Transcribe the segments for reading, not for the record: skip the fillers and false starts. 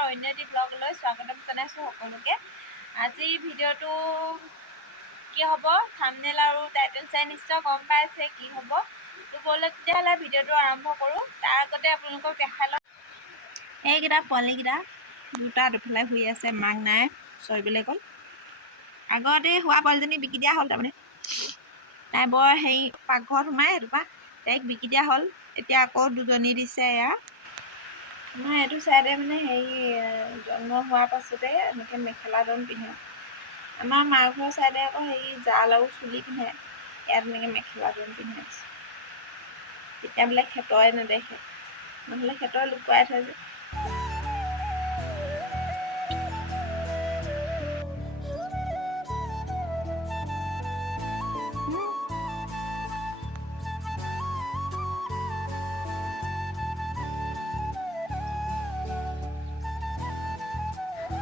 আমাৰ অন্য এটি ব্লগলৈ স্বাগতম জনাইছোঁ সকলোকে। আজি ভিডিঅ'টো কি হ'ব থাম্বনেইল আৰু টাইটেল চাই নিশ্চয় গম পাইছে কি হ'ব। তো ব'লক তেতিয়াহ'লে ভিডিঅ'টো আৰম্ভ কৰোঁ। তাৰ আগতে আপোনালোকক দেখাই লওঁ এইকেইটা পোৱালিকেইটা দুটা দুফালে শুই আছে, মাক নাই চৰিবলৈ গ'ল। আগতে হোৱা পোৱালিজনী বিকি দিয়া হ'ল, তাৰমানে তাই বৰ হেৰি পাকঘৰত সোমাই সেইটোপা তাইক বিকি দিয়া হ'ল। এতিয়া আকৌ দুজনী দিছে। এয়া আমাৰ এইটো চাইডে মানে হেৰি জন্ম হোৱাৰ পাছতে এনেকৈ মেখেলা চাদৰ পিন্ধে। আমাৰ মাৰ ঘৰৰ চাইডে আকৌ হেৰি জাল আৰু চুলি পিন্ধে, ইয়াত এনেকৈ মেখেলা চাদৰ পিন্ধে। তেতিয়া বোলে খেতৰে নেদেখে, নহ'লে খেতৰ লুকুৱাই থৈ যে।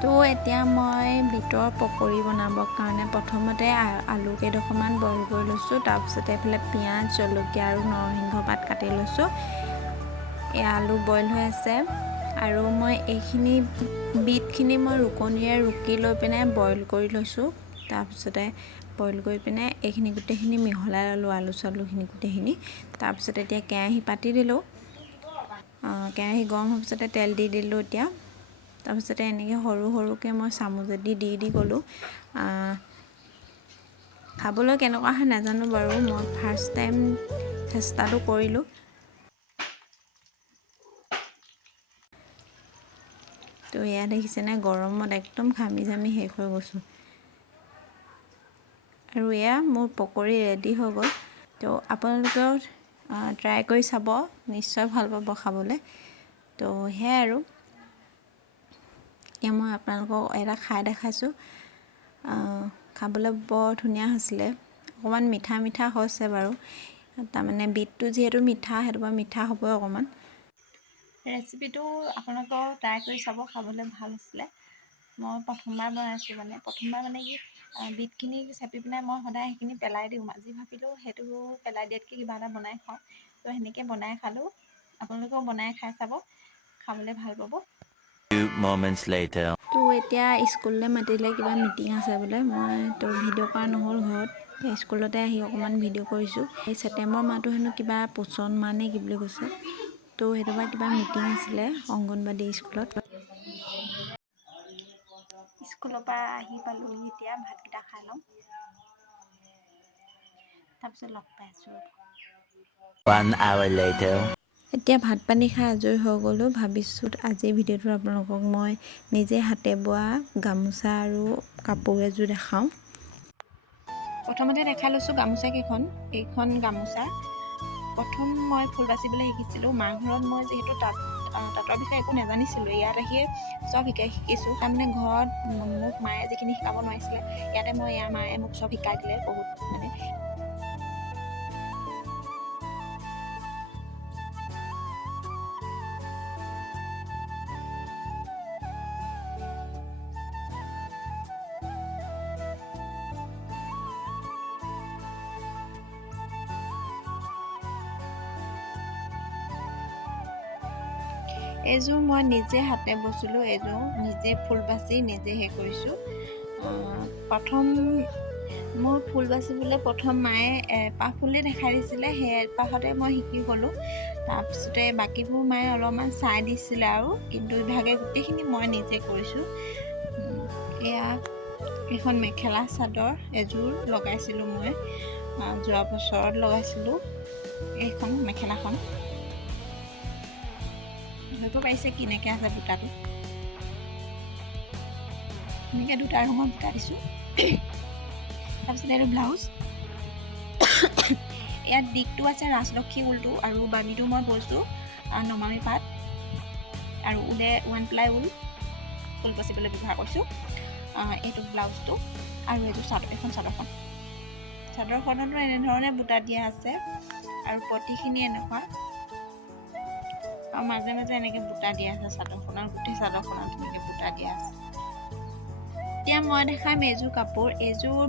তো এতিয়া মই বিটৰ পকৰি বনাবৰ কাৰণে প্ৰথমতে আলু কেইডোখৰমান বইল কৰি লৈছোঁ। তাৰপিছতে এইফালে পিঁয়াজ, জলকীয়া আৰু নৰসিংহ পাত কাটি লৈছোঁ। এই আলু বইল হৈ আছে আৰু মই এইখিনি বিটখিনি মই ৰুকনিৰে ৰুকি লৈ পিনে বইল কৰি লৈছোঁ। তাৰপিছতে বইল কৰি পিনে এইখিনি গোটেইখিনি মিহলাই ল'লোঁ, আলু চালুখিনি গোটেইখিনি। তাৰপিছতে এতিয়া কেৰাহী পাতি দিলোঁ। কেৰাহী গৰম হোৱাৰ পিছতে তেল দি দিলোঁ। এতিয়া তাৰপিছতে এনেকৈ সৰু সৰুকৈ মই চামুচেদি দি গ'লোঁ। খাবলৈ কেনেকুৱা হয় নাজানো বাৰু, মই ফাৰ্ষ্ট টাইম চেষ্টাটো কৰিলোঁ। তো এয়া দেখিছেনে, গৰমত একদম ঘামি জামি শেষ হৈ গৈছোঁ। আৰু এয়া মোৰ পকৰি ৰেডি হৈ গ'ল। তো আপোনালোকেও ট্ৰাই কৰি চাব, নিশ্চয় ভাল পাব খাবলৈ। তো সেয়াই আৰু এতিয়া মই আপোনালোকক এটা খাই দেখাইছোঁ। খাবলৈ বৰ ধুনীয়া হৈছিলে, অকণমান মিঠা মিঠা হৈছে বাৰু। তাৰমানে বিটটো যিহেতু মিঠা, সেইটো পৰা মিঠা হ'বই অকণমান। ৰেচিপিটো আপোনালোকেও ট্ৰাই কৰি চাব, খাবলৈ ভাল হৈছিলে। মই প্ৰথমবাৰ বনাইছোঁ, প্ৰথমবাৰ কি বিটখিনি চেপি পিনে মই সদায় সেইখিনি পেলাই দিওঁ। আজি ভাবিলোঁ সেইটো পেলাই দিয়াতকৈ কিবা এটা বনাই খাওঁ। তো সেনেকৈ বনাই খালোঁ। আপোনালোকেও বনাই খাই চাব, খাবলৈ ভাল পাব। তো এতিয়া স্কুললৈ মাতিলে, কিবা মিটিং আছে বোলে। মই তো ভিডিঅ' কৰা নহ'ল ঘৰত, স্কুলতে আহি অকণমান ভিডিঅ' কৰিছোঁ। এই ছেপ্টেম্বৰ মাহটো হেনো কিবা পোষণ মাহ নে কি বুলি কৈছে। তো সেইটো পৰা কিবা মিটিং আছিলে অংগনবাদী স্কুলত। স্কুলৰ পৰা আহি পালোঁহি, এতিয়া ভাতকেইটা খাই লওঁ, তাৰপিছত লগ পাইছোঁ। এতিয়া ভাত পানী খাই আজৰি হৈ গ'লোঁ। ভাবিছোঁ আজিৰ ভিডিঅ'টোত আপোনালোকক মই নিজে হাতে বোৱা গামোচা আৰু কাপোৰ এযোৰ দেখাওঁ। প্ৰথমতে দেখাই লৈছোঁ গামোচা কেইখন। এইখন গামোচা প্ৰথম মই ফুল বাচিবলৈ শিকিছিলোঁ। মাৰ ঘৰত মই যিহেতু তাঁতৰ বিষয়ে একো নাজানিছিলোঁ, ইয়াত আহিয়ে চব শিকিছোঁ। তাৰমানে ঘৰত মোক মায়ে যিখিনি শিকাব নোৱাৰিছিলে, ইয়াতে মায়ে মোক চব শিকাই দিলে বহুত। এইযোৰ মই নিজে হাতে বৈছিলোঁ, এইযোৰ নিজে ফুল বাচি নিজে কৰিছোঁ। প্ৰথম মোৰ ফুল বাচিবলৈ প্ৰথম মায়ে এপাহ ফুলেই দেখাই দিছিলে, সেই এপাহতে মই শিকি গ'লোঁ। তাৰপিছতে বাকীবোৰ মায়ে অলপমান চাই দিছিলে আৰু, কিন্তু ইভাগে গোটেইখিনি মই নিজে কৰিছোঁ। এয়া এইখন মেখেলা চাদৰ এযোৰ লগাইছিলোঁ মই, যোৱা বছৰত লগাইছিলোঁ। এইখন মেখেলাখন ধৰিব পাৰিছে কেনেকৈ আছে বুটাটো, এনেকৈ দুটা ৰঙৰ বুটা দিছোঁ। তাৰপিছত এইটো ব্লাউজ, ইয়াত দিগটো আছে ৰাজলক্ষী ঊলটো, আৰু বানীটো মই বৈছোঁ নমামী পাট আৰু ঊলে 1 প্লাই ঊল ফুল বাচিবলৈ ব্যৱহাৰ কৰিছোঁ। এইটো ব্লাউজটো আৰু এইটো এইখন চাদৰখনতো এনেধৰণে বুটা দিয়া আছে, আৰু পতিখিনি এনেকুৱা, আৰু মাজে মাজে এনেকৈ বুটা দিয়া আছে। চাদৰখনত গোটেই চাদৰখনত এনেকৈ বুটা দিয়া আছে। এতিয়া মই দেখাম এইযোৰ কাপোৰ। এইযোৰ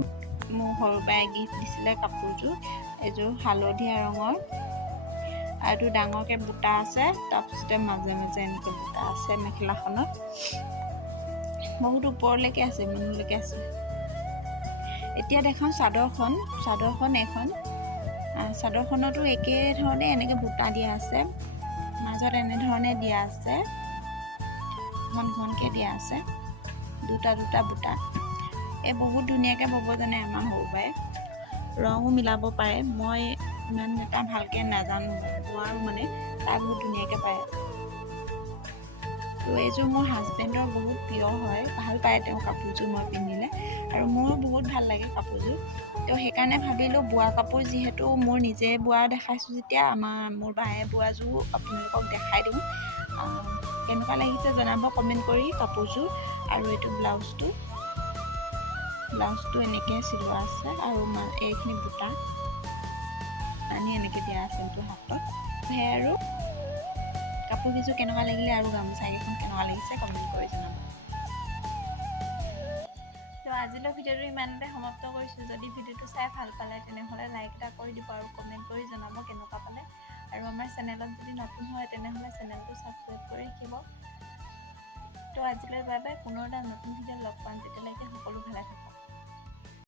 মোৰ সৰু বায়ে গিফ্ট দিছিলে কাপোৰযোৰ। এইযোৰ হালধীয়া ৰঙৰ, আৰু এইটো ডাঙৰকৈ বুটা আছে, তাৰপিছতে মাজে মাজে এনেকৈ বুটা আছে মেখেলাখনত। বহুত ওপৰলৈকে আছে, ইমানলৈকে আছে। এতিয়া দেখাওঁ চাদৰখন এখন। চাদৰখনতো একে ধৰণে এনেকৈ বুটা দিয়া আছে, মাজত এনেধৰণে দিয়া আছে, ঘনকৈ দিয়া আছে, দুটা বুটা। এই বহুত ধুনীয়াকৈ ব'ব জানে আমাৰ সৰু বাই। ৰঙো মিলাব পাৰে, মই ইমান এটা ভালকৈ নাজানো, নোৱাৰোঁ মানে, তাই বহুত ধুনীয়াকৈ পাৰে। তো এইযোৰ মোৰ হাজবেণ্ডৰ বহুত প্ৰিয় হয়, ভাল পায় তেওঁ কাপোৰযোৰ মই পিন্ধিলে, আৰু মোৰো বহুত ভাল লাগে কাপোৰযোৰ। তো সেইকাৰণে ভাবিলোঁ বোৱা কাপোৰ যিহেতু মোৰ নিজে বোৱা দেখাইছোঁ যেতিয়া মোৰ বায়ে বোৱাযোৰো আপোনালোকক দেখাই দিওঁ। কেনেকুৱা লাগিছে জনাব কমেণ্ট কৰি কাপোৰযোৰ। আৰু এইটো ব্লাউজটো এনেকৈ চিলোৱা আছে, আৰু এইখিনি বুটা আনি এনেকৈ দিয়া আছে এইটো হাতত। সেয়াই আৰু কাপোৰকেইযোৰ কেনেকুৱা লাগিলে আৰু গামোচাকেইখন কেনেকুৱা লাগিছে কমেণ্ট কৰি জনাব। তো আজিলৈ ভিডিঅ'টো ইমানতে সমাপ্ত কৰিছোঁ। যদি ভিডিঅ'টো চাই ভাল পালে তেনেহ'লে লাইক এটা কৰি দিব আৰু কমেণ্ট কৰি জনাব কেনেকুৱা পালে। আৰু আমাৰ চেনেলত যদি নতুন হয় তেনেহ'লে চেনেলটো ছাবস্ক্ৰাইব কৰি ৰাখিব। তো আজিলৈ বাই বাই, পুনৰ এটা নতুন ভিডিঅ'ত লগ পাম, তেতিয়ালৈকে সকলো ভালে থাকক।